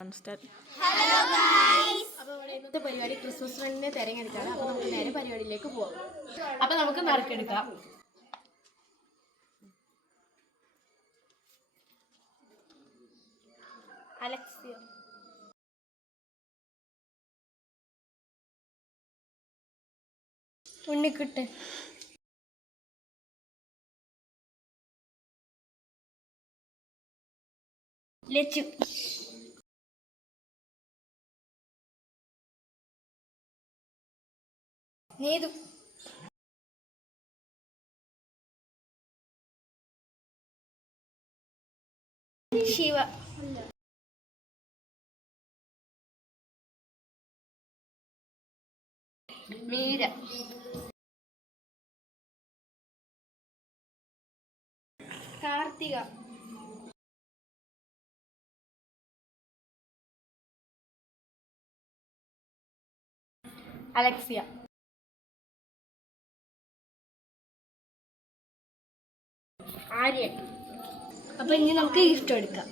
അപ്പോൾ ഇന്നത്തെ പരിപാടി ക്രിസ്മസ് ഫ്രണ്ടിനെ തിരഞ്ഞെടുക്കാണ്. അപ്പോൾ നമുക്ക് നേരെ പരിപാടിയിലേക്ക് പോകാം. അപ്പോൾ നമുക്ക് നറുക്കെടുക്കാം. Alexia, Unnikuttan, Lachu, Neethu, Shiva, Meera, Karthika, Alexia, Aryan. അപ്പൊ ഇനി നമുക്ക് ഗിഫ്റ്റ് എടുക്കാം.